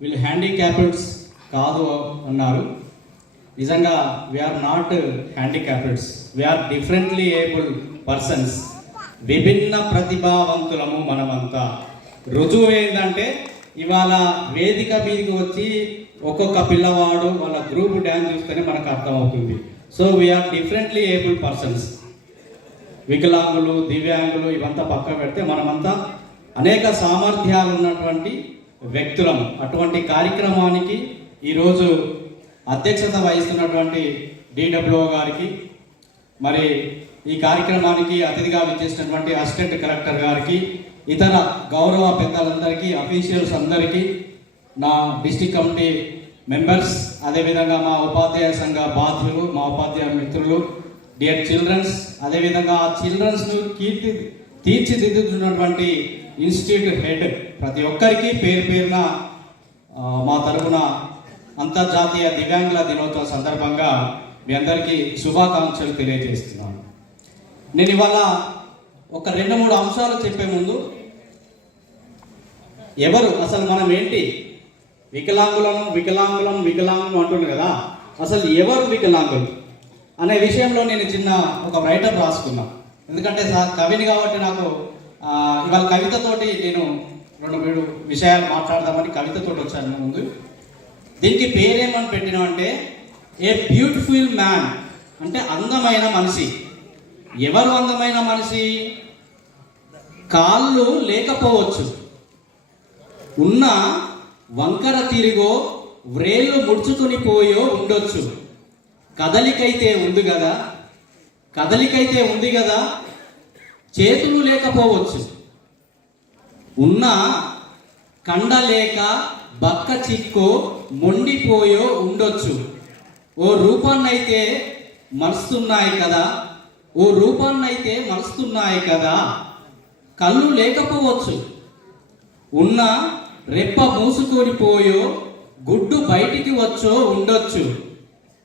వీళ్ళు హ్యాండిక్యాప్డ్స్ కాదు అన్నారు. నిజంగా we are not handicappeds we are differently able persons విభిన్న ప్రతిభావంతులము మనమంతా. రుజువు ఏంటంటే ఇవాళ వేదిక మీదకి వచ్చి ఒక్కొక్క పిల్లవాడు వాళ్ళ గ్రూప్ డ్యాన్స్ చూస్తేనే మనకు అర్థమవుతుంది. So we are differently able persons వికలాంగులు దివ్యాంగులు ఇవంతా పక్క పెడితే మనమంతా అనేక సామర్థ్యాలు ఉన్నటువంటి వ్యక్తులం. అటువంటి కార్యక్రమానికి ఈరోజు అధ్యక్షత వహిస్తున్నటువంటి డిడబ్ల్యూఓ గారికి మరి ఈ కార్యక్రమానికి అతిథిగా విచ్చేసినటువంటి అసిస్టెంట్ కలెక్టర్ గారికి ఇతర గౌరవ పెద్దలందరికీ అఫీషియల్స్ అందరికీ నా డిస్టిక్ కమిటీ మెంబర్స్ అదేవిధంగా మా ఉపాధ్యాయ సంఘ బాధ్యులు మా ఉపాధ్యాయ మిత్రులు డియర్ చిల్డ్రన్స్ అదేవిధంగా ఆ చిల్డ్రన్స్ను కీర్తి తీర్చిదిద్దుతున్నటువంటి ఇన్స్టిట్యూట్ హెడ్ ప్రతి ఒక్కరికి పేరు పేరున మా తరపున అంతర్జాతీయ దివ్యాంగుల దినోత్సవ సందర్భంగా మీ అందరికీ శుభాకాంక్షలు తెలియజేస్తున్నాను. నేను ఇవాళ ఒక రెండు మూడు అంశాలు చెప్పే ముందు ఎవరు అసలు మనం ఏంటి? వికలాంగులను వికలాంగులం వికలాంగులు అంటున్నారు కదా అసలు ఎవరు వికలాంగులు? అనే విషయంలో నేను చిన్న ఒక రైటర్ రాసుకున్నా. ఎందుకంటే కవిని కాబట్టి నాకు ఇవాళ కవితతోటి నేను రెండు మూడు విషయాలు మాట్లాడదామని కవితతోటి వచ్చాను ముందు. దీనికి పేరేమని పెట్టినా అంటే ఏ బ్యూటిఫుల్ మ్యాన్ అంటే అందమైన మనిషి. ఎవరు అందమైన మనిషి? కాళ్ళు లేకపోవచ్చు. ఉన్న వంకర తిరిగో వ్రేళ్ళు ముడుచుకుని పోయో ఉండొచ్చు. కదలికైతే ఉంది కదా కదలికైతే ఉంది కదా చేతులు లేకపోవచ్చు. ఉన్న కండ లేక బక్క చిక్కో మొండిపోయో ఉండొచ్చు. ఓ రూపాన్నైతే మరుస్తున్నాయి కదా. ఓ రూపాన్నైతే మరుస్తున్నాయి కదా. కళ్ళు లేకపోవచ్చు. ఉన్న రెప్ప మూసుకొని పోయో గుడ్డు బయటికి వచ్చో ఉండొచ్చు.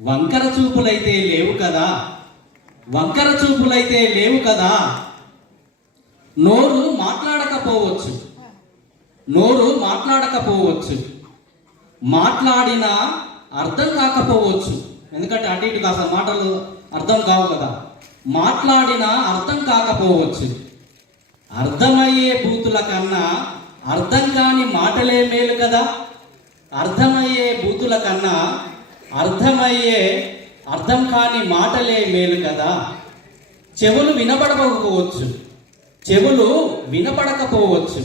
వంకర చూపులైతే లేవు కదా. వంకర చూపులైతే లేవు కదా. నోరు మాట్లాడకపోవచ్చు. నోరు మాట్లాడకపోవచ్చు. మాట్లాడినా అర్థం కాకపోవచ్చు. ఎందుకంటే అటు ఇటు కాస్త మాటలు అర్థం కావు కదా. మాట్లాడినా అర్థం కాకపోవచ్చు. అర్థమయ్యే బూతుల కన్నా అర్థం కాని మాటలే మేలు కదా. అర్థమయ్యే బూతుల కన్నా అర్థమయ్యే అర్థం కాని మాటలే మేలు కదా. చెవులు వినపడకపోవచ్చు చెవులు వినపడకపోవచ్చు.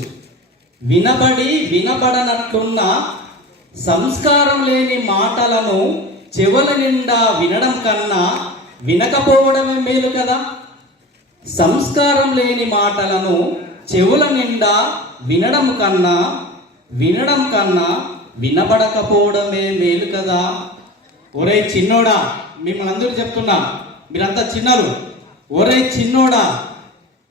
వినబడి వినబడనట్లున్న సంస్కారం లేని మాటలను చెవుల నిండా వినడం కన్నా వినకపోవడమే మేలు కదా? సంస్కారం లేని మాటలను చెవుల నిండా వినడం కన్నా వినడం కన్నా వినబడకపోవడమే మేలు కదా? ఒరే చిన్నోడా మిమ్మల్ని అందరూ చెప్తున్నా మీరంతా చిన్నారు ఒరే చిన్నోడా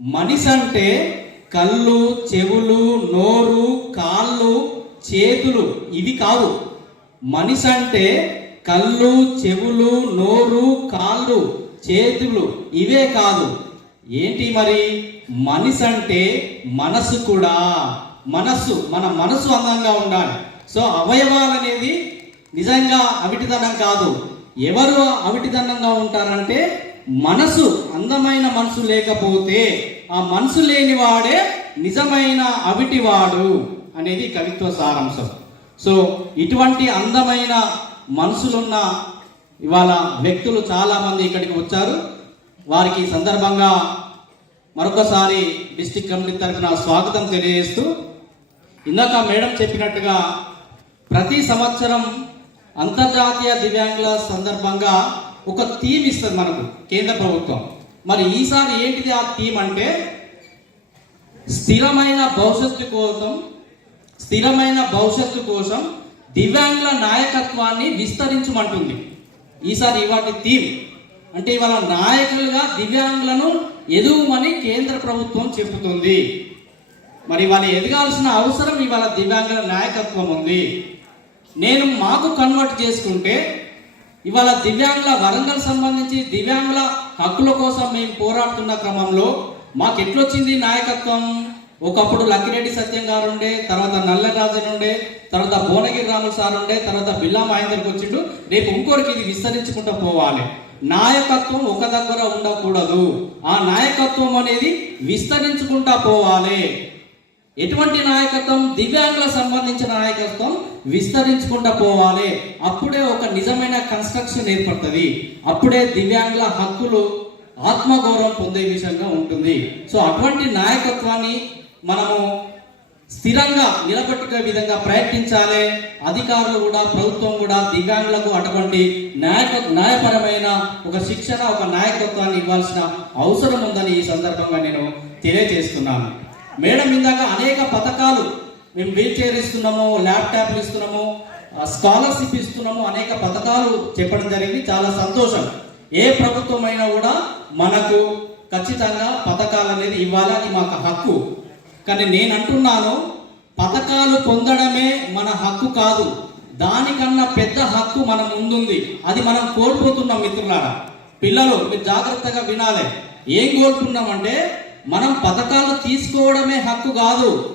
మనిషి అంటే కళ్ళు చెవులు నోరు కాళ్ళు చేతులు ఇవి కావు మనిషి అంటే కళ్ళు చెవులు నోరు కాళ్ళు చేతులు ఇవే కాదు. ఏంటి మరి? మనిషి అంటే మనసు కూడా మనస్సు మన మనసు అందంగా ఉండాలి. సో అవయవాలు అనేది నిజంగా అవిటిదనం కాదు. ఎవరు అవిటిదనంగా ఉంటారంటే మనసు అందమైన మనసు లేకపోతే ఆ మనసు లేనివాడే నిజమైన అవిటివాడు అనేది కవిత్వ సారాంశం. సో ఇటువంటి అందమైన మనసులున్న ఇవాళ వ్యక్తులు చాలామంది ఇక్కడికి వచ్చారు. వారికి సందర్భంగా మరొకసారి డిస్టిక్ కమిటీ తరఫున స్వాగతం తెలియజేస్తూ ఇందాక మేడం చెప్పినట్టుగా ప్రతి సంవత్సరం అంతర్జాతీయ దివ్యాంగుల సందర్భంగా ఒక థీమ్ ఇస్తుంది మనకు కేంద్ర ప్రభుత్వం. మరి ఈసారి ఏంటిది ఆ థీమ్ అంటే స్థిరమైన భవిష్యత్తు కోసం స్థిరమైన భవిష్యత్తు కోసం దివ్యాంగుల నాయకత్వాన్ని విస్తరించమంటుంది. ఈసారి ఇవాటి థీమ్. అంటే ఇవాళ నాయకులుగా దివ్యాంగులను ఎదుగుమని కేంద్ర ప్రభుత్వం చెబుతుంది. మరి వాళ్ళు ఎదగాల్సిన అవసరం ఇవాళ దివ్యాంగుల నాయకత్వం ఉంది. నేను మాకు కన్వర్ట్ చేసుకుంటే ఇవాళ దివ్యాంగుల వరంగల్ సంబంధించి దివ్యాంగుల హక్కుల కోసం మేము పోరాడుతున్న క్రమంలో మాకు ఎట్లొచ్చింది నాయకత్వం? ఒకప్పుడు లక్కిరెడ్డి సత్యం గారు ఉండే తర్వాత నల్లరాజన్ ఉండే తర్వాత భువనగిరి రాములు సార్ ఉండే తర్వాత బిల్లా మహేందర్కి వచ్చిండు. రేపు ఇంకోరికి ఇది విస్తరించుకుంటూ పోవాలి. నాయకత్వం ఒక దగ్గర ఉండకూడదు. ఆ నాయకత్వం అనేది విస్తరించుకుంటా పోవాలి. ఎటువంటి నాయకత్వం దివ్యాంగుల సంబంధించిన నాయకత్వం విస్తరించుకుంటూ పోవాలి. అప్పుడే ఒక నిజమైన కన్స్ట్రక్షన్ ఏర్పడుతుంది. అప్పుడే దివ్యాంగుల హక్కులు ఆత్మగౌరవం పొందే విషయంగా ఉంటుంది. సో అటువంటి నాయకత్వాన్ని మనము స్థిరంగా నిలబెట్టుకునే విధంగా ప్రయత్నించాలి. అధికారులు కూడా ప్రభుత్వం కూడా దివ్యాంగులకు అటువంటి నాయక న్యాయపరమైన ఒక శిక్షణ ఒక నాయకత్వాన్ని ఇవ్వాల్సిన అవసరం ఉందని ఈ సందర్భంగా నేను తెలియజేస్తున్నాను. మేడం ఇందాక అనేక పథకాలు మేము వీల్ చైర్ ఇస్తున్నాము ల్యాప్టాప్లు ఇస్తున్నాము స్కాలర్షిప్ ఇస్తున్నాము అనేక పథకాలు చెప్పడం జరిగింది. చాలా సంతోషం. ఏ ప్రభుత్వం అయినా కూడా మనకు ఖచ్చితంగా పథకాలు అనేది ఇవ్వాలని మాకు హక్కు. కానీ నేను అంటున్నాను పథకాలు పొందడమే మన హక్కు కాదు. దానికన్నా పెద్ద హక్కు మన ముందుంది. అది మనం కోల్పోతున్నాం మిత్రులారా. పిల్లలు మీరు జాగ్రత్తగా వినాలి. ఏం కోల్పోతున్నామంటే మనం పథకాలు తీసుకోవడమే హక్కు కాదు.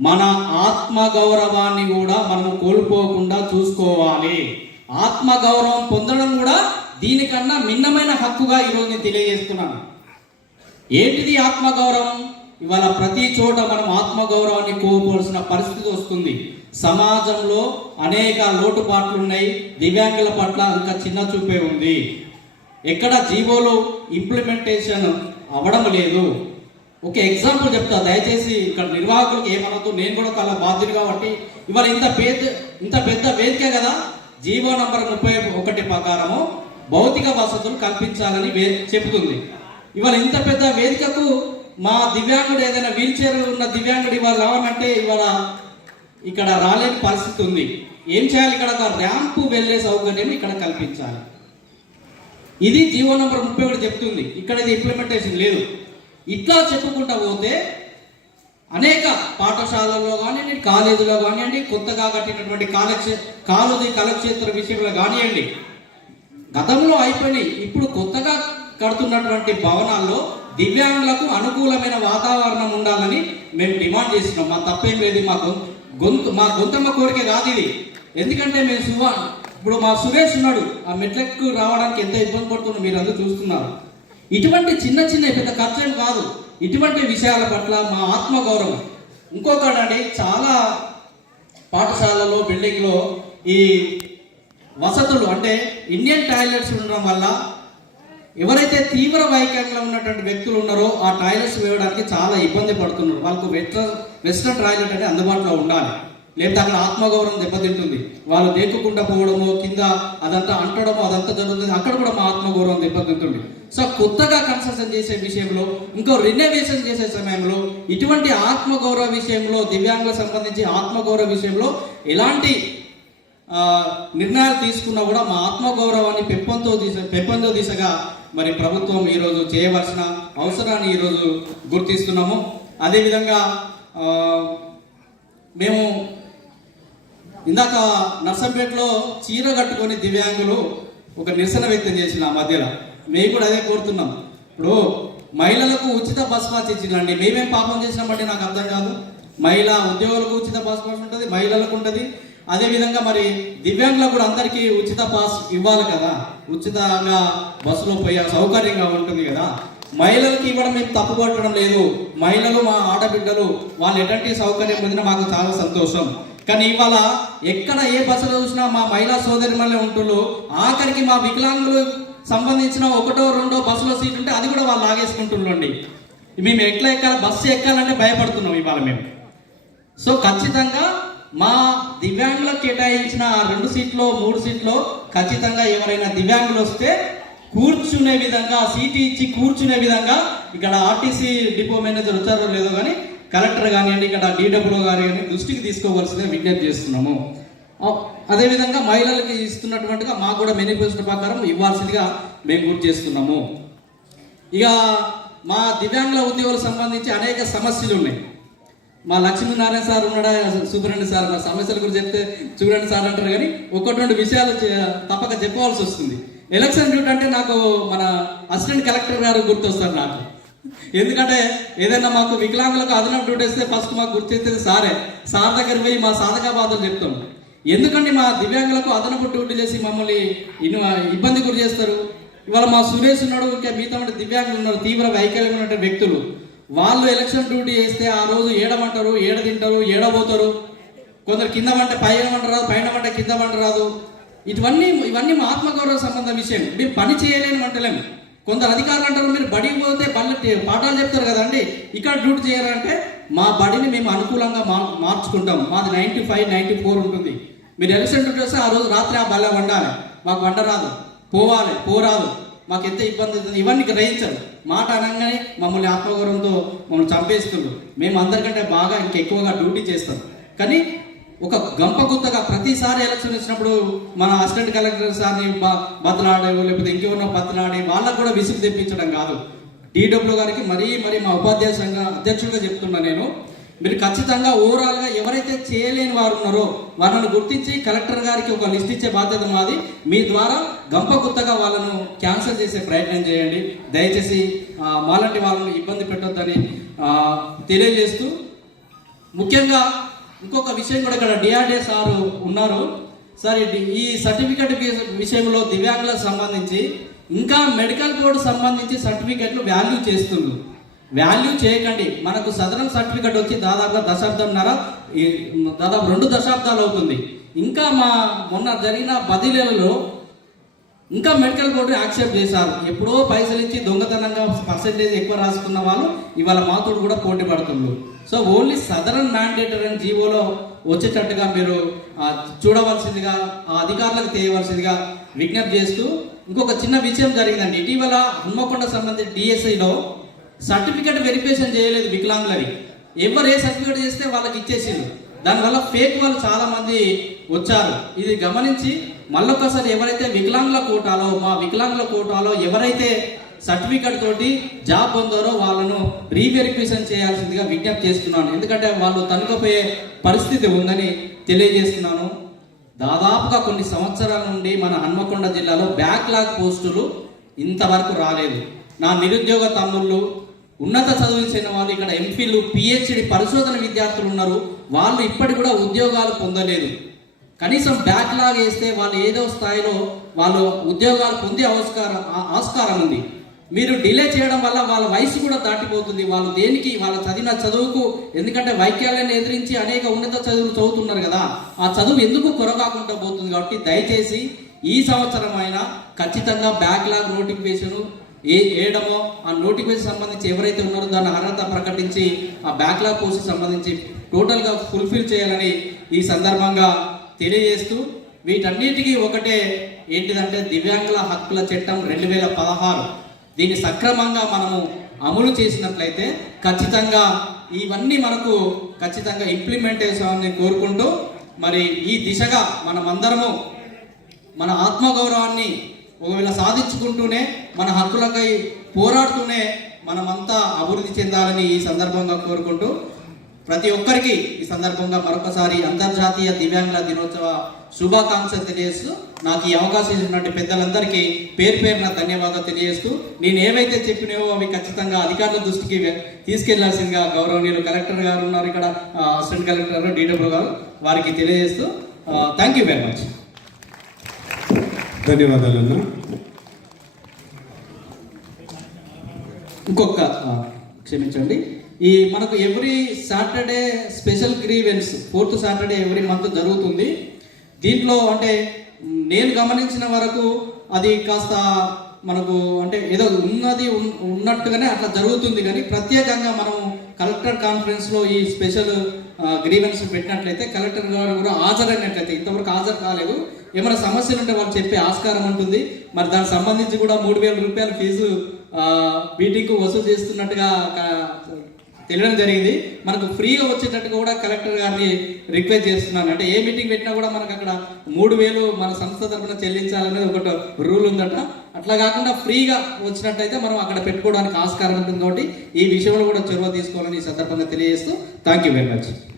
మన ఆత్మ గౌరవాన్ని కూడా మనం కోల్పోకుండా చూసుకోవాలి. ఆత్మ గౌరవం పొందడం కూడా దీనికన్నా భిన్నమైన హక్కుగా ఈరోజు నేను తెలియజేస్తున్నాను. ఏంటిది ఆత్మగౌరవం ఇవాళ ప్రతి చోట మనం ఆత్మగౌరవాన్ని కోల్పోవలసిన పరిస్థితి వస్తుంది. సమాజంలో అనేక లోటుపాట్లు ఉన్నాయి. దివ్యాంగుల పట్ల ఇంకా చిన్న చూపే ఉంది. ఎక్కడ జీవోలో ఇంప్లిమెంటేషన్ అవ్వడం లేదు. ఒక ఎగ్జాంపుల్ చెప్తా. దయచేసి ఇక్కడ నిర్వాహకులకు ఏమనొద్దు. నేను కూడా చాలా బాధ్యుడు కాబట్టి ఇవాళ ఇంత పెద్ద ఇంత పెద్ద వేదిక కదా. జీవో నంబర్ ముప్పై ఒకటి ప్రకారము భౌతిక వసతులు కల్పించాలని వే చెబుతుంది. ఇవాళ ఇంత పెద్ద వేదికకు మా దివ్యాంగుడు ఏదైనా వీల్ చైర్ ఉన్న దివ్యాంగుడు ఇవాళ రావాలంటే ఇవాళ ఇక్కడ రాలేని పరిస్థితి ఉంది. ఏం చేయాలి? ఇక్కడ ఒక ర్యాంపు వెళ్ళే సౌకర్యం ఇక్కడ కల్పించాలి. ఇది జీవో నంబర్ ముప్పై ఒకటి చెప్తుంది. ఇక్కడ ఇది ఇంప్లిమెంటేషన్ లేదు. ఇట్లా చెప్పుకుంటా పోతే అనేక పాఠశాలల్లో కానివ్వండి కాలేజీలో కానివ్వండి కొత్తగా కట్టినటువంటి కాలక్షే కాలుది కలక్షేత్ర విషయంలో కానివ్వండి గతంలో అయిపోయినాయి. ఇప్పుడు కొత్తగా కడుతున్నటువంటి భవనాల్లో దివ్యాంగులకు అనుకూలమైన వాతావరణం ఉండాలని మేము డిమాండ్ చేస్తున్నాం. మా తప్పేం లేదు మాకు గొంతు గొంతు మా గొంతమ్మ కోరిక కాదు ఇది. ఎందుకంటే మేము సువా ఇప్పుడు మా సురేష్ ఉన్నాడు ఆ మెట్లకు రావడానికి ఎంత ఇబ్బంది పడుతుందో మీరు అందరూ చూస్తున్నారు. ఇటువంటి చిన్న చిన్న పెద్ద ఖర్చేం కాదు. ఇటువంటి విషయాల పట్ల మా ఆత్మగౌరవం. ఇంకొకటి చాలా పాఠశాలలో బిల్డింగ్లో ఈ వసతులు అంటే ఇండియన్ టాయిలెట్స్ ఉండడం వల్ల ఎవరైతే తీవ్ర వైకల్యంలో ఉన్నటువంటి వ్యక్తులు ఉన్నారో ఆ టాయిలెట్స్ వేయడానికి చాలా ఇబ్బంది పడుతున్నారు. వాళ్ళకు వెస్ట్రన్ వెస్ట్రన్ టాయిలెట్ అనేది అందుబాటులో ఉండాలి. లేకపోతే అక్కడ ఆత్మగౌరవం దెబ్బతింటుంది. వాళ్ళు దేక్కకుండా పోవడము కింద అదంతా అంటడము అదంతా జరుగుతుంది అక్కడ కూడా మా ఆత్మగౌరవం దెబ్బతింటుంది. సో కొత్తగా కన్సల్షన్ చేసే విషయంలో ఇంకో రినోవేషన్ చేసే సమయంలో ఇటువంటి ఆత్మగౌరవ విషయంలో దివ్యాంగులకు సంబంధించి ఆత్మగౌరవ విషయంలో ఎలాంటి నిర్ణయాలు తీసుకున్నా కూడా మా ఆత్మగౌరవాన్ని పెంపొందో దిశ పెంపొందో దిశగా మరి ప్రభుత్వం ఈరోజు చేయవలసిన అవసరాన్ని ఈరోజు గుర్తిస్తున్నాము. అదేవిధంగా మేము ఇందాక నర్సంపేటలో చీర కట్టుకొని దివ్యాంగులు ఒక నిరసన వ్యక్తం చేసిన మధ్యలో. మేము కూడా అదే కోరుతున్నాం. ఇప్పుడు మహిళలకు ఉచిత బస్ పాస్ ఇచ్చిందండి మేమేం పాపం చేసినామంటే నాకు అర్థం కాదు. మహిళా ఉద్యోగులకు ఉచిత బస్ పాస్ ఉంటుంది మహిళలకు ఉంటుంది. అదేవిధంగా మరి దివ్యాంగులకు కూడా అందరికీ ఉచిత పాస్ ఇవ్వాలి కదా. ఉచితంగా బస్సులో పోయే సౌకర్యంగా ఉంటుంది కదా. మహిళలకు ఇవ్వడం మేము తప్పు పట్టడం లేదు. మహిళలు మా ఆడబిడ్డలు వాళ్ళు ఎటువంటి సౌకర్యం పొందినా మాకు చాలా సంతోషం. కానీ ఇవాళ ఎక్కడ ఏ బస్సులో చూసినా మా మహిళా సోదరి మళ్ళీ ఉంటున్నారు ఆఖరికి మా వికలాంగులు సంబంధించిన ఒకటో రెండో బస్సులో సీట్ ఉంటే అది కూడా వాళ్ళు లాగేసుకుంటుండండి మేము ఎట్లా ఎక్కాలి బస్సు ఎక్కాలంటే భయపడుతున్నాం ఇవాళ మేము. సో ఖచ్చితంగా మా దివ్యాంగులకు కేటాయించిన ఆ రెండు సీట్లో మూడు సీట్లో ఖచ్చితంగా ఎవరైనా దివ్యాంగులు వస్తే కూర్చునే విధంగా సీటు ఇచ్చి కూర్చునే విధంగా ఇక్కడ ఆర్టీసీ డిపో మేనేజర్ వచ్చారో లేదో కానీ కలెక్టర్ కానివ్వండి ఇక్కడ డీడబ్ల్యూ గారు కానీ దృష్టికి తీసుకోవాల్సిందే విజ్ఞప్తి చేస్తున్నాము. అదేవిధంగా మహిళలకి ఇస్తున్నటువంటిగా మాకు కూడా మేనిఫెస్టో ప్రకారం ఇవ్వాల్సిందిగా మేము గుర్తు చేస్తున్నాము. ఇక మా దివ్యాంగుల ఉద్యోగులకు సంబంధించి అనేక సమస్యలు ఉన్నాయి. మా లక్ష్మీనారాయణ సార్ ఉన్నాడా సూపరింటెండెంట్ సార్? మా సమస్యల గురించి చెప్తే చూడండి సార్ అంటారు కానీ ఒకటి రెండు విషయాలు తప్పక చెప్పవలసి వస్తుంది. ఎలక్షన్ డ్యూటీ అంటే నాకు మన అసిస్టెంట్ కలెక్టర్ గారు గుర్తొస్తారు నాకు. ఎందుకంటే ఏదైనా మాకు వికలాంగులకు అదనపు డ్యూటీ ఇస్తే ఫస్ట్ మాకు గుర్తించేది సారే. సార్ దగ్గర పోయి మా సాధక బాధలు చెప్తాం. ఎందుకంటే మా దివ్యాంగులకు అదనపు డ్యూటీ చేసి మమ్మల్ని ఇబ్బంది గురి చేస్తారు? ఇవాళ మా సురేష్ ఉన్నాడు ఇంకా మిగతా ఉంటే దివ్యాంగులు ఉన్నారు తీవ్ర వైకల్యం ఉన్న వ్యక్తులు. వాళ్ళు ఎలక్షన్ డ్యూటీ చేస్తే ఆ రోజు ఏడమంటారు ఏడ తింటారు ఏడబోతారు. కొందరు కింద వంట పైన వంట రాదు పైన వంట కింద వంట రాదు. ఇవన్నీ ఇవన్నీ మా ఆత్మగౌరవ సంబంధ విషయం. మేము పని చేయలేని వంటలేము కొందరు అధికారులు అంటారు మీరు బడికి పోతే బళ్ళు పాఠాలు చెప్తారు కదండి ఇక్కడ డ్యూటీ చేయాలంటే మా బడిని మేము అనుకూలంగా మార్ మార్చుకుంటాం. మాది నైంటీ ఫైవ్ నైంటీ ఫోర్ ఉంటుంది. మీరు ఎలక్షన్ డ్యూటీ వస్తే ఆ రోజు రాత్రి ఆ బల్ల వండాలి. మాకు వంట రాదు. పోవాలి పోరాదు. మాకు ఎంత ఇబ్బంది అవుతుంది? ఇవన్నీ గ్రహించరు. మాట అనగానే మమ్మల్ని ఆత్మగౌరవంతో మమ్మల్ని చంపేస్తుండ్రు. మేము అందరికంటే బాగా ఇంకెక్కువగా డ్యూటీ చేస్తాం. కానీ ఒక గంప గుత్తగా ప్రతిసారి ఎలక్షన్ వచ్చినప్పుడు మన అసిస్టెంట్ కలెక్టర్ సార్ని బ- బతలాడే లేకపోతే ఇంకెవరినో బతలాడి వాళ్ళకు కూడా విసుగు తెప్పించడం కాదు. టీడబ్ల్యూ గారికి మరీ మరీ మా ఉపాధ్యాయ సంఘ అధ్యక్షుడిగా చెప్తున్నా నేను. మీరు ఖచ్చితంగా ఓవరాల్గా ఎవరైతే చేయలేని వారు ఉన్నారో వాళ్ళని గుర్తించి కలెక్టర్ గారికి ఒక లిస్ట్ ఇచ్చే బాధ్యత మాది. మీ ద్వారా గంప గుత్తగా వాళ్ళను క్యాన్సిల్ చేసే ప్రయత్నం చేయండి. దయచేసి మాలాంటి వాళ్ళని ఇబ్బంది పెట్టొద్దని తెలియజేస్తూ ముఖ్యంగా ఇంకొక విషయం కూడా ఇక్కడ డిఆర్డిఏ సార్ ఉన్నారు. సార్ ఈ సర్టిఫికెట్ విషయంలో దివ్యాంగులకు సంబంధించి ఇంకా మెడికల్ బోర్డు సంబంధించి సర్టిఫికెట్లు వాల్యూ చేస్తున్నారు వాల్యూ చేయకండి. మనకు సదరం సర్టిఫికెట్ వచ్చి దాదాపుగా దశాబ్దంన్నర దాదాపు రెండు దశాబ్దాలు అవుతుంది. ఇంకా మా మొన్న జరిగిన బదిలీలలో ఇంకా మెడికల్ బోర్డు యాక్సెప్ట్ చేశారు. ఎప్పుడో పైసలు ఇచ్చి దొంగతనంగా పర్సెంటేజ్ ఎక్కువ రాసుకున్న వాళ్ళు ఇవాళ మాతోడు కూడా పోటీ పడుతున్నారు సో ఓన్లీ సదరన్ మ్యాండేటరీ అని జీవోలో వచ్చేటట్టుగా మీరు చూడవలసిందిగా ఆ అధికారులకు తెలియవలసిందిగా విజ్ఞప్తి చేస్తూ ఇంకొక చిన్న విషయం జరిగిందండి. ఇటీవల హన్మకొండ సంబంధించి డిఎస్ఐలో సర్టిఫికెట్ వెరిఫికేషన్ చేయలేదు వికలాంగులని ఎవరు ఏ సర్టిఫికేట్ చేస్తే వాళ్ళకి ఇచ్చేసింది దానివల్ల ఫేక్ వాళ్ళు చాలామంది వచ్చారు. ఇది గమనించి మళ్ళొకసారి ఎవరైతే వికలాంగుల కోటాలో మా వికలాంగుల కోటాలో ఎవరైతే సర్టిఫికెట్ తోటి జాబ్ పొందారో వాళ్ళను రీవెరిఫికేషన్ చేయాల్సిందిగా విజ్ఞప్తి చేస్తున్నాను. ఎందుకంటే వాళ్ళు తనుకపోయే పరిస్థితి ఉందని తెలియజేస్తున్నాను. దాదాపుగా కొన్ని సంవత్సరాల నుండి మన హన్మకొండ జిల్లాలో బ్యాక్లాగ్ పోస్టులు ఇంతవరకు రాలేదు. నా నిరుద్యోగ తమ్ముళ్ళు ఉన్నత చదివించిన వాళ్ళు ఇక్కడ ఎంపీలు పిహెచ్డి పరిశోధన విద్యార్థులు ఉన్నారు. వాళ్ళు ఇప్పటి కూడా ఉద్యోగాలు పొందలేదు. కనీసం బ్యాక్లాగ్ వేస్తే వాళ్ళు ఏదో స్థాయిలో వాళ్ళు ఉద్యోగాలు పొందే ఆస్కారం ఆస్కారం ఉంది. మీరు డిలే చేయడం వల్ల వాళ్ళ వయసు కూడా దాటిపోతుంది. వాళ్ళు దేనికి వాళ్ళ చదివిన చదువుకు ఎందుకంటే వైకల్యాన్ని ఎదిరించి అనేక ఉన్నత చదువులు చదువుతున్నారు కదా ఆ చదువు ఎందుకు కొరగాకుండా పోతుంది? కాబట్టి దయచేసి ఈ సంవత్సరం అయినా ఖచ్చితంగా బ్యాక్లాగ్ నోటిఫికేషన్ ఏ వేయడమో ఆ నోటిఫికేషన్ సంబంధించి ఎవరైతే ఉన్నారో దాని అర్హత ప్రకటించి ఆ బ్యాక్లాగ్ పోస్ట్ సంబంధించి టోటల్గా ఫుల్ఫిల్ చేయాలని ఈ సందర్భంగా తెలియజేస్తూ వీటన్నిటికీ ఒకటే ఏంటిదంటే దివ్యాంగుల హక్కుల చట్టం రెండు వేల పదహారు. దీన్ని సక్రమంగా మనము అమలు చేసినట్లయితే ఖచ్చితంగా ఇవన్నీ మనకు ఖచ్చితంగా ఇంప్లిమెంటేషన్ కోరుకుంటూ మరి ఈ దిశగా మనమందరము మన ఆత్మగౌరవాన్ని ఒకవేళ సాధించుకుంటూనే మన హక్కులకై పోరాడుతూనే మనమంతా అభివృద్ధి చెందాలని ఈ సందర్భంగా కోరుకుంటూ ప్రతి ఒక్కరికి ఈ సందర్భంగా మరొకసారి అంతర్జాతీయ దివ్యాంగుల దినోత్సవ శుభాకాంక్షలు తెలియజేస్తూ నాకు ఈ అవకాశం ఇచ్చినటువంటి పెద్దలందరికీ పేరు పేరున ధన్యవాదాలు తెలియజేస్తూ నేను ఏవైతే చెప్పినావో అవి ఖచ్చితంగా అధికారుల దృష్టికి తీసుకెళ్ళాల్సిందిగా గౌరవనీయులు కలెక్టర్ గారు ఉన్నారు ఇక్కడ అసిస్టెంట్ కలెక్టర్ గారు డీడబ్ల్యూ గారు వారికి తెలియజేస్తూ థ్యాంక్ యూ వెరీ మచ్ ధన్యవాదాలు ఇంకొక క్షమించండి. ఈ మనకు every Saturday special grievance fourth Saturday every month జరుగుతుంది. దీంట్లో అంటే నేను గమనించిన వరకు అది కాస్త మనకు అంటే ఏదో ఉన్నది ఉన్- ఉన్నట్టుగానే అట్లా జరుగుతుంది. కానీ ప్రత్యేకంగా మనం కలెక్టర్ కాన్ఫరెన్స్లో ఈ స్పెషల్ గ్రీవెన్స్ పెట్టినట్లయితే కలెక్టర్ గారు కూడా హాజరైనట్లయితే ఇంతవరకు హాజరు కాలేదు. ఏమైనా సమస్యలు ఉంటే వాళ్ళు చెప్పే ఆస్కారం ఉంటుంది. మరి దానికి సంబంధించి కూడా మూడు వేల రూపాయల ఫీజు మీటింగ్కు వసూలు చేస్తున్నట్టుగా తెలియడం జరిగింది. మనకు ఫ్రీగా వచ్చేటట్టుగా కూడా కలెక్టర్ గారిని రిక్వెస్ట్ చేస్తున్నాను. అంటే ఏ మీటింగ్ పెట్టినా కూడా మనకు అక్కడ మూడు వేలు మన సంస్థ తరఫున చెల్లించాలనేది ఒకటి రూల్ ఉందట. అట్లా కాకుండా ఫ్రీగా వచ్చినట్టయితే మనం అక్కడ పెట్టుకోవడానికి ఆస్కారం ఉంటుంది కాబట్టి ఈ విషయంలో కూడా చొరవ తీసుకోవాలని ఈ సందర్భంగా తెలియజేస్తూ థ్యాంక్ యూ వెరీ మచ్